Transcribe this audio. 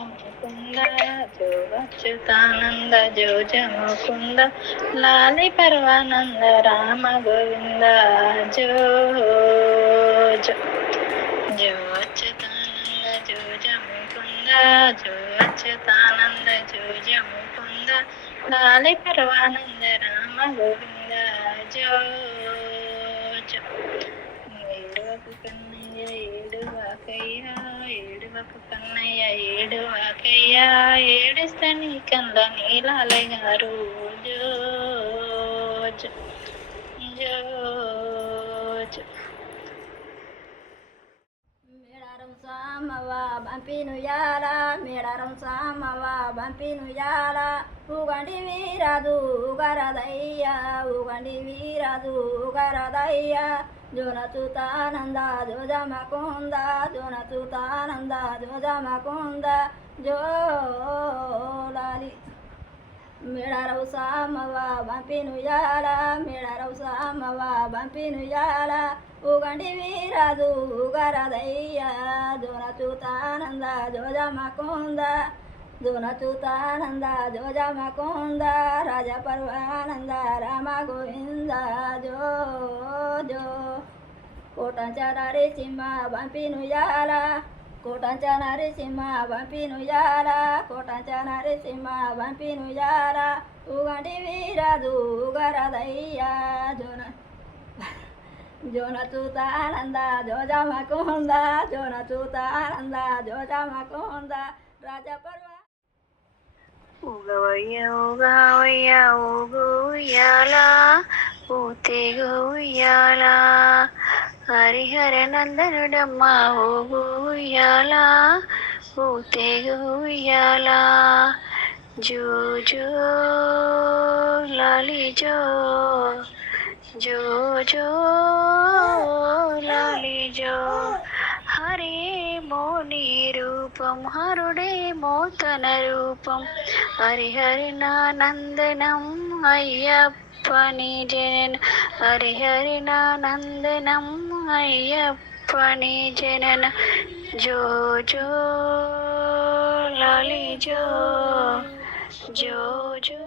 ముకుంద జో అచ్యుతానంద జో ముకుంద లాలి పర్వానంద రామ గోవింద జో జో జో అచ్యుతానంద జో ముకుంద జో అచ్యుతానంద జో ముకుంద లాలి పర్వానంద రామ గోవింద జో జో ఏడువకు కన్నయ్య ఏడువాకయ్య ఏడువకు కన్నయ్య ఏడువాకయ్య ఏడిస్తే నీ కళ్ళ నీలాలే గారు జో జో జో జో మేడారం సామవ బంపినుయాల మేడారం సామవ బంపినుయాల ఊగండి వీరదు ఊగరదయ్య ఊగండి వీరదు ఊగరదయ్య జోనచుతానంద జోజమకుంద జోనచుతానంద జోజమకుంద జోలాలి మేడారవు సామవ బంపినుయాల మేడారవు సామవ బంపినుయాల ఊగండి వీరదు ఊగరదయ్య జోనచుతానంద జోజమకుంద జోనచుతానంద జోజమకుంద రాజ పర్వానంద రామ గోవింద జో జో కోటంచనారి సింహ బంపినుయాల కోటంచనారి సింహ బంపినుయాల కోటంచనారి సింహ బంపినుయాల ఊగండి వీరదు ఊగరదయ్య జోనచుతానంద జోజమకుంద జోనచుతానంద జోజమకుంద రాజ పర్వ ఊగవయ్య ఊగవయ్య ఊగు ఉయ్యాల ఊతేగు ఉయ్యాల హరిహర నందనుడమ్మ ఊగు ఉయ్యాల ఊతేగు ఉయ్యాల జో జో లాలి జో జో జో లాలి జో హరే మోని రూపం హరుడే మోతన రూపం హరిహరి నందనం అయ్యప్పని జనన హరిహరి నందనం అయ్యప్పని జనన జో జో లాలి జో జో జో